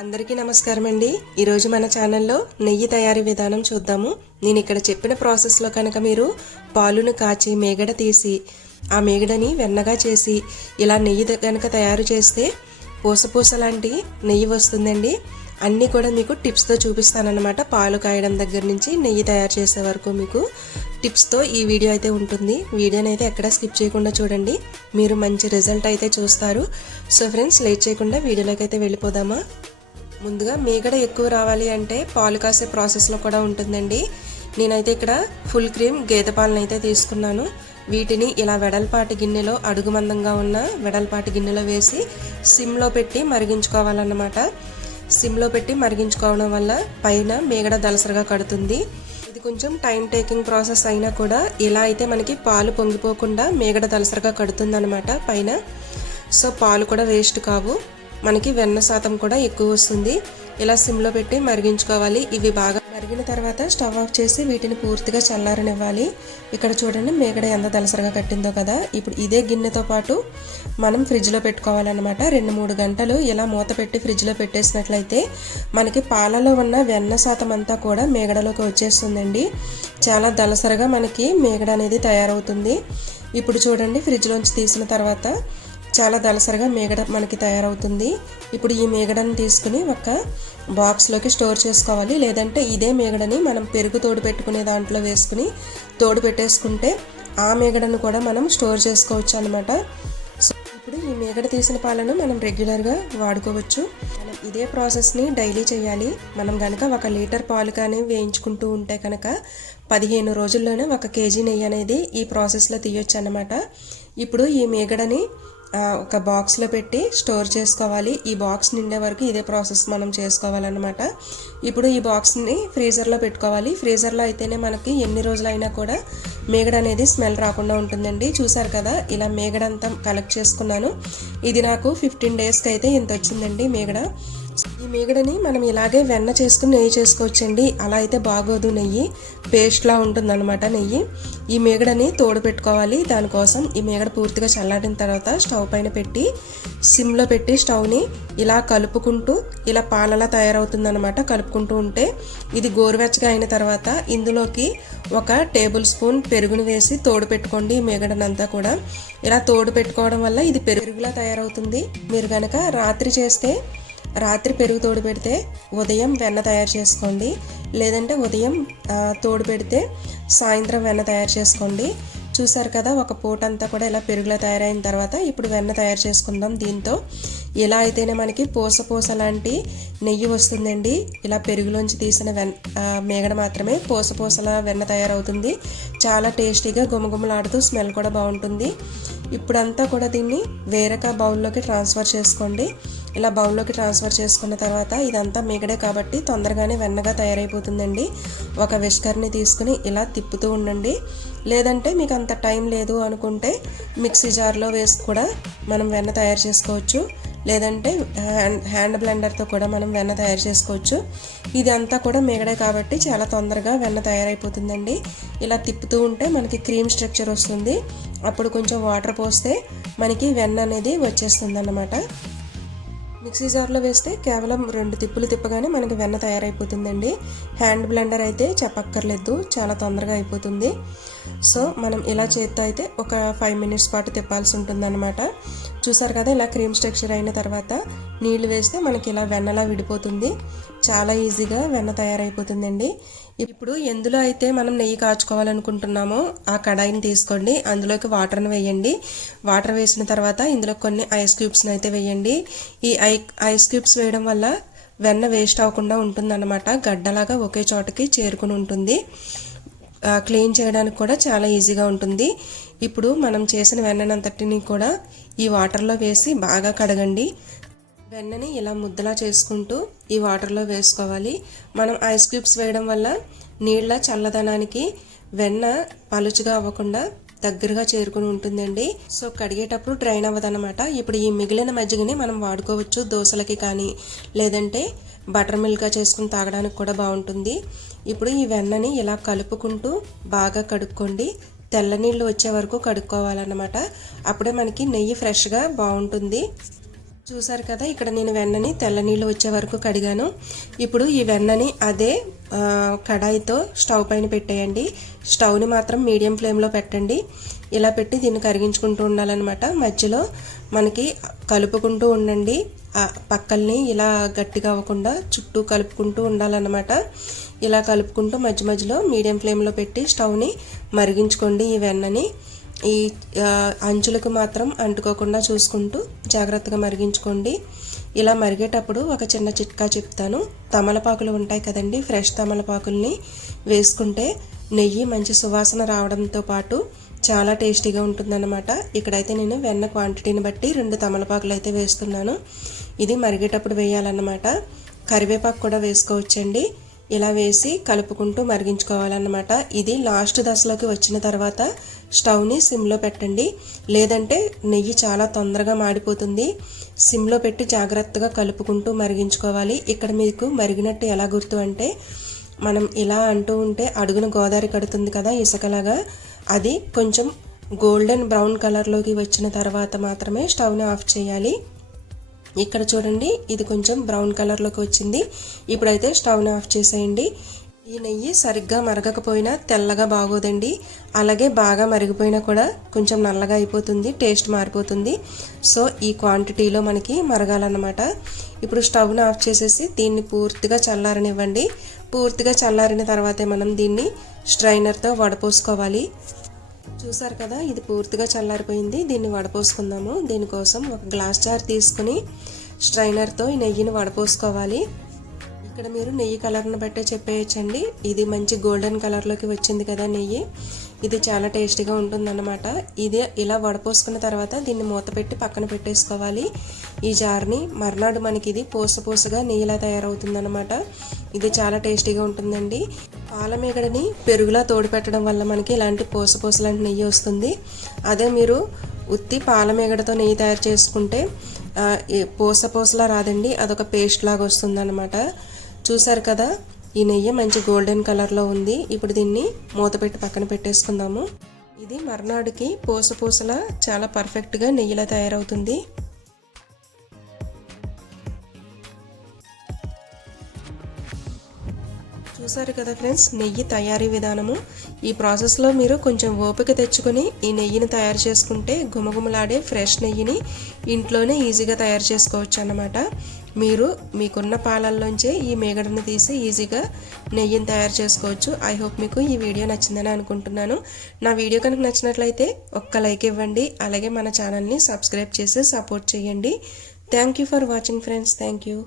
అందరికీ నమస్కారం అండి. ఈరోజు మన ఛానల్లో నెయ్యి తయారీ విధానం చూద్దాము. నేను ఇక్కడ చెప్పిన ప్రాసెస్లో కనుక మీరు పాలును కాచి మేగడ తీసి ఆ మేగడని వెన్నగా చేసి ఇలా నెయ్యి కనుక తయారు చేస్తే పూసపూస లాంటి నెయ్యి వస్తుందండి. అన్నీ కూడా మీకు టిప్స్తో చూపిస్తానన్నమాట. పాలు కాయడం దగ్గర నుంచి నెయ్యి తయారు చేసే వరకు మీకు టిప్స్తో ఈ వీడియో అయితే ఉంటుంది. వీడియోని అయితే ఎక్కడ స్కిప్ చేయకుండా చూడండి, మీరు మంచి రిజల్ట్ అయితే చూస్తారు. సో ఫ్రెండ్స్, లేట్ చేయకుండా వీడియోలోకి అయితే వెళ్ళిపోదామా. ముందుగా మేగడ ఎక్కువ రావాలి అంటే పాలు కాసే ప్రాసెస్లో కూడా ఉంటుందండి. నేనైతే ఇక్కడ ఫుల్ క్రీమ్ గేదె పాలను అయితే తీసుకున్నాను. వీటిని ఇలా వెడల్పాటి గిన్నెలో, అడుగు మందంగా ఉన్న వెడల్పాటి గిన్నెలో వేసి సిమ్లో పెట్టి మరిగించుకోవాలన్నమాట. సిమ్లో పెట్టి మరిగించుకోవడం వల్ల పైన మేగడ దలసరగా కడుతుంది. ఇది కొంచెం టైం టేకింగ్ ప్రాసెస్ అయినా కూడా ఇలా అయితే మనకి పాలు పొంగిపోకుండా మేగడ దలసరగా కడుతుందన్నమాట పైన. సో పాలు కూడా వేస్ట్ కావు, మనకి వెన్న శాతం కూడా ఎక్కువ వస్తుంది. ఇలా సిమ్లో పెట్టి మరిగించుకోవాలి. ఇవి బాగా మరిగిన తర్వాత స్టవ్ ఆఫ్ చేసి వీటిని పూర్తిగా చల్లారనివ్వాలి. ఇక్కడ చూడండి మేగడ ఎంత దలసరగా కట్టిందో కదా. ఇప్పుడు ఇదే గిన్నెతో పాటు మనం ఫ్రిడ్జ్లో పెట్టుకోవాలన్నమాట. 2-3 గంటలు ఇలా మూత పెట్టి ఫ్రిడ్జ్లో పెట్టేసినట్లయితే మనకి పాలలో ఉన్న వెన్న శాతం అంతా కూడా మేగడలోకి వచ్చేస్తుందండి. చాలా దలసరగా మనకి మేగడ అనేది తయారవుతుంది. ఇప్పుడు చూడండి, ఫ్రిడ్జ్లోంచి తీసిన తర్వాత చాలా దలసరగా మేగడ మనకి తయారవుతుంది. ఇప్పుడు ఈ మేగడని తీసుకుని ఒక బాక్స్లోకి స్టోర్ చేసుకోవాలి. లేదంటే ఇదే మేగడని మనం పెరుగు తోడు పెట్టుకునే దాంట్లో వేసుకుని తోడు పెట్టేసుకుంటే ఆ మేగడను కూడా మనం స్టోర్ చేసుకోవచ్చు అనమాట. సో ఇప్పుడు ఈ మేగడ తీసిన పాలను మనం రెగ్యులర్గా వాడుకోవచ్చు. మనం ఇదే ప్రాసెస్ని డైలీ చేయాలి. మనం కనుక 1 లీటర్ పాలు కానీ వేయించుకుంటూ ఉంటే కనుక 15 రోజుల్లోనే 1 కేజీ నెయ్యి అనేది ఈ ప్రాసెస్లో తీయొచ్చు అన్నమాట. ఇప్పుడు ఈ మేగడని ఒక బాక్స్లో పెట్టి స్టోర్ చేసుకోవాలి. ఈ బాక్స్ నిండే వరకు ఇదే ప్రాసెస్ మనం చేసుకోవాలన్నమాట. ఇప్పుడు ఈ బాక్స్ని ఫ్రీజర్లో పెట్టుకోవాలి. ఫ్రీజర్లో అయితేనే మనకి ఎన్ని రోజులైనా కూడా మేగడ అనేది స్మెల్ రాకుండా ఉంటుందండి. చూసారు కదా, ఇలా మేగడ అంతా కలెక్ట్ చేసుకున్నాను. ఇది నాకు 15 డేస్కి అయితే ఇంత వచ్చిందండి మేగడ. ఈ మేగడని మనం ఇలాగే వెన్న చేసుకుని నెయ్యి చేసుకోవచ్చండి. అలా అయితే బాగోదు, నెయ్యి పేస్ట్లా ఉంటుందన్నమాట నెయ్యి. ఈ మేగడని తోడు పెట్టుకోవాలి. దానికోసం ఈ మేగడ పూర్తిగా చల్లారిన తర్వాత స్టవ్ పైన పెట్టి సిమ్లో పెట్టి స్టవ్ని ఇలా కలుపుకుంటూ ఇలా పాలలా తయారవుతుందన్నమాట. కలుపుకుంటూ ఉంటే ఇది గోరువెచ్చగా అయిన తర్వాత ఇందులోకి 1 టేబుల్ స్పూన్ పెరుగును వేసి తోడు పెట్టుకోండి. ఈ మేగడనంతా కూడా ఇలా తోడు పెట్టుకోవడం వల్ల ఇది పెరుగులా తయారవుతుంది. మీరు కనుక రాత్రి పెరుగు తోడు పెడితే ఉదయం వెన్న తయారు చేసుకోండి. లేదంటే ఉదయం తోడు పెడితే సాయంత్రం వెన్న తయారు చేసుకోండి. చూసారు కదా, ఒక పూట అంతా కూడా ఇలా పెరుగులా తయారైన తర్వాత ఇప్పుడు వెన్న తయారు చేసుకుందాం. దీంతో ఇలా అయితేనే మనకి పూస లాంటి నెయ్యి వస్తుందండి. ఇలా పెరుగులోంచి తీసిన మేగడ మాత్రమే పూసలా వెన్న తయారవుతుంది. చాలా టేస్టీగా గుమగుమలాడుతూ స్మెల్ కూడా బాగుంటుంది. ఇప్పుడంతా కూడా దీన్ని వేరొక బౌల్లోకి ట్రాన్స్ఫర్ చేసుకోండి. ఇలా బౌల్లోకి ట్రాన్స్ఫర్ చేసుకున్న తర్వాత ఇదంతా మేగడే కాబట్టి తొందరగానే వెన్నగా తయారైపోతుందండి. ఒక విస్కర్ని తీసుకుని ఇలా తిప్పుతూ ఉండండి. లేదంటే మీకు అంత టైం లేదు అనుకుంటే మిక్సీ జార్లో వేసి కూడా మనం వెన్న తయారు చేసుకోవచ్చు. లేదంటే హ్యాండ్ బ్లెండర్తో కూడా మనం వెన్న తయారు చేసుకోవచ్చు. ఇది అంతా కూడా మేగడే కాబట్టి చాలా తొందరగా వెన్న తయారైపోతుందండి. ఇలా తిప్పుతూ ఉంటే మనకి క్రీమ్ స్ట్రక్చర్ వస్తుంది. అప్పుడు కొంచెం వాటర్ పోస్తే మనకి వెన్న అనేది వచ్చేస్తుంది అన్నమాట. మిక్సీ జార్లో వేస్తే కేవలం 2 తిప్పులు తిప్పగానే మనకి వెన్న తయారైపోతుందండి. హ్యాండ్ బ్లెండర్ అయితే చెప్పక్కర్లేదు, చాలా తొందరగా అయిపోతుంది. సో మనం ఇలా చేత్తో అయితే ఒక 5 మినిట్స్ పాటు తిప్పాల్సి ఉంటుందన్నమాట. చూసారు కదా, ఇలా క్రీమ్ స్ట్రక్చర్ అయిన తర్వాత నీళ్లు వేస్తే మనకి ఇలా వెన్నలా విడిపోతుంది. చాలా ఈజీగా వెన్న తయారైపోతుందండి. ఇప్పుడు ఎందులో అయితే మనం నెయ్యి కాచుకోవాలనుకుంటున్నామో ఆ కడాయిని తీసుకోండి. అందులోకి వాటర్ని వేయండి. వాటర్ వేసిన తర్వాత ఇందులో కొన్ని ఐస్ క్యూబ్స్ని అయితే వేయండి. ఈ ఐస్ క్యూబ్స్ వేయడం వల్ల వెన్న వేస్ట్ అవ్వకుండా ఉంటుందన్నమాట. గడ్డలాగా ఒకే చోటకి చేరుకుని ఉంటుంది. క్లీన్ చేయడానికి కూడా చాలా ఈజీగా ఉంటుంది. ఇప్పుడు మనం చేసిన వెన్ననంతటిని కూడా ఈ వాటర్లో వేసి బాగా కడగండి. వెన్నని ఇలా ముద్దలా చేసుకుంటూ ఈ వాటర్లో వేసుకోవాలి. మనం ఐస్ క్యూబ్స్ వేయడం వల్ల నీళ్ళ చల్లదనానికి వెన్న పలుచుగా అవ్వకుండా దగ్గరగా చేరుకుని ఉంటుందండి. సో కడిగేటప్పుడు డ్రైన్ అవ్వదన్నమాట. ఇప్పుడు ఈ మిగిలిన మజ్జిగని మనం వాడుకోవచ్చు దోశలకి కానీ, లేదంటే బటర్ మిల్క్గా చేసుకుని తాగడానికి కూడా బాగుంటుంది. ఇప్పుడు ఈ వెన్నని ఇలా కలుపుకుంటూ బాగా కడుక్కోండి. తెల్ల నీళ్ళు వచ్చే వరకు కడుక్కోవాలన్నమాట. అప్పుడే మనకి నెయ్యి ఫ్రెష్గా బాగుంటుంది. చూసారు కదా, ఇక్కడ నేను వెన్నని తెల్ల నీళ్ళు వచ్చే వరకు కడిగాను. ఇప్పుడు ఈ వెన్నని అదే కడాయితో స్టవ్ పైన పెట్టేయండి. స్టవ్ని మాత్రం మీడియం ఫ్లేమ్లో పెట్టండి. ఇలా పెట్టి దీన్ని కరిగించుకుంటూ ఉండాలన్నమాట. మధ్యలో మనకి కలుపుకుంటూ ఉండండి. పక్కల్ని ఇలా గట్టిగా అవ్వకుండా చుట్టూ కలుపుకుంటూ ఉండాలన్నమాట. ఇలా కలుపుకుంటూ మధ్య మధ్యలో మీడియం ఫ్లేమ్లో పెట్టి స్టవ్ని మరిగించుకోండి. ఈ వెన్నని ఈ అంచులకు మాత్రం అంటుకోకుండా చూసుకుంటూ జాగ్రత్తగా మరిగించుకోండి. ఇలా మరిగేటప్పుడు ఒక చిన్న చిట్కా చెప్తాను. తమలపాకులు ఉంటాయి కదండి, ఫ్రెష్ తమలపాకుల్ని వేసుకుంటే నెయ్యి మంచి సువాసన రావడంతో పాటు చాలా టేస్టీగా ఉంటుందన్నమాట. ఇక్కడైతే నేను వెన్న క్వాంటిటీని బట్టి 2 తమలపాకులు అయితే వేస్తున్నాను. ఇది మరిగేటప్పుడు వేయాలన్నమాట. కరివేపాకు కూడా వేసుకోవచ్చండి. ఇలా వేసి కలుపుకుంటూ మరిగించుకోవాలన్నమాట. ఇది లాస్ట్ దశలోకి వచ్చిన తర్వాత స్టవ్ని సిమ్లో పెట్టండి, లేదంటే నెయ్యి చాలా తొందరగా మాడిపోతుంది. సిమ్లో పెట్టి జాగ్రత్తగా కలుపుకుంటూ మరిగించుకోవాలి. ఇక్కడ మీకు మరిగినట్టు ఎలా గుర్తు అంటే, మనం ఇలా అంటూ ఉంటే అడుగున గోదావరి కడుతుంది కదా ఇసుకలాగా, అది కొంచెం గోల్డెన్ బ్రౌన్ కలర్లోకి వచ్చిన తర్వాత మాత్రమే స్టవ్ని ఆఫ్ చేయాలి. ఇక్కడ చూడండి, ఇది కొంచెం బ్రౌన్ కలర్లోకి వచ్చింది. ఇప్పుడైతే స్టవ్ని ఆఫ్ చేసేయండి. ఈ నెయ్యి సరిగ్గా మరగకపోయినా తెల్లగా బాగోదండి, అలాగే బాగా మరిగిపోయినా కూడా కొంచెం నల్లగా అయిపోతుంది, టేస్ట్ మారిపోతుంది. సో ఈ క్వాంటిటీలో మనకి మరగాలన్నమాట. ఇప్పుడు స్టవ్ని ఆఫ్ చేసేసి దీన్ని పూర్తిగా చల్లారనివ్వండి. పూర్తిగా చల్లారిన తర్వాతే మనం దీన్ని స్ట్రైనర్తో వడపోసుకోవాలి. చూసారు కదా, ఇది పూర్తిగా చల్లారిపోయింది. దీన్ని వడపోసుకుందాము. దీనికోసం ఒక గ్లాస్ జార్ తీసుకుని స్ట్రైనర్తో ఈ నెయ్యిని వడపోసుకోవాలి. ఇక్కడ మీరు నెయ్యి కలర్ని బట్టే చెప్పేయచ్చండి. ఇది మంచి గోల్డెన్ కలర్లోకి వచ్చింది కదా నెయ్యి, ఇది చాలా టేస్టీగా ఉంటుందన్నమాట. ఇది ఇలా వడపోసుకున్న తర్వాత దీన్ని మూత పెట్టి పక్కన పెట్టేసుకోవాలి. ఈ జార్ని మర్నాడు మనకి ఇది పూసగా నెయ్యిలా తయారవుతుందన్నమాట. ఇది చాలా టేస్టీగా ఉంటుందండి. పాలమేగడని పెరుగులా తోడు పెట్టడం వల్ల మనకి ఇలాంటి పూసలాంటి నెయ్యి వస్తుంది. అదే మీరు ఉత్తి పాలమేగడతో నెయ్యి తయారు చేసుకుంటే పూసలా రాదండి, అదొక పేస్ట్ లాగా వస్తుందన్నమాట. చూసారు కదా, ఈ నెయ్యి మంచి గోల్డెన్ కలర్లో ఉంది. ఇప్పుడు దీన్ని మూత పెట్టి పక్కన పెట్టేసుకుందాము. ఇది మర్నాడుకి పూసలా చాలా పర్ఫెక్ట్గా నెయ్యిలా తయారవుతుంది. చూసారు కదా ఫ్రెండ్స్, నెయ్యి తయారీ విధానము. ఈ ప్రాసెస్లో మీరు కొంచెం ఓపిక తెచ్చుకొని ఈ నెయ్యిని తయారు చేసుకుంటే గుమగుమలాడే ఫ్రెష్ నెయ్యిని ఇంట్లోనే ఈజీగా తయారు చేసుకోవచ్చు అన్నమాట. మీరు మీకున్న పాలల్లోంచే ఈ మేగడను తీసి ఈజీగా నెయ్యిని తయారు చేసుకోవచ్చు. ఐ హోప్ మీకు ఈ వీడియో నచ్చిందని అనుకుంటున్నాను. నా వీడియో కనుక నచ్చినట్లయితే ఒక్క లైక్ ఇవ్వండి, అలాగే మన ఛానల్ని సబ్స్క్రైబ్ చేసి సపోర్ట్ చేయండి. Thank you for watching friends. Thank you.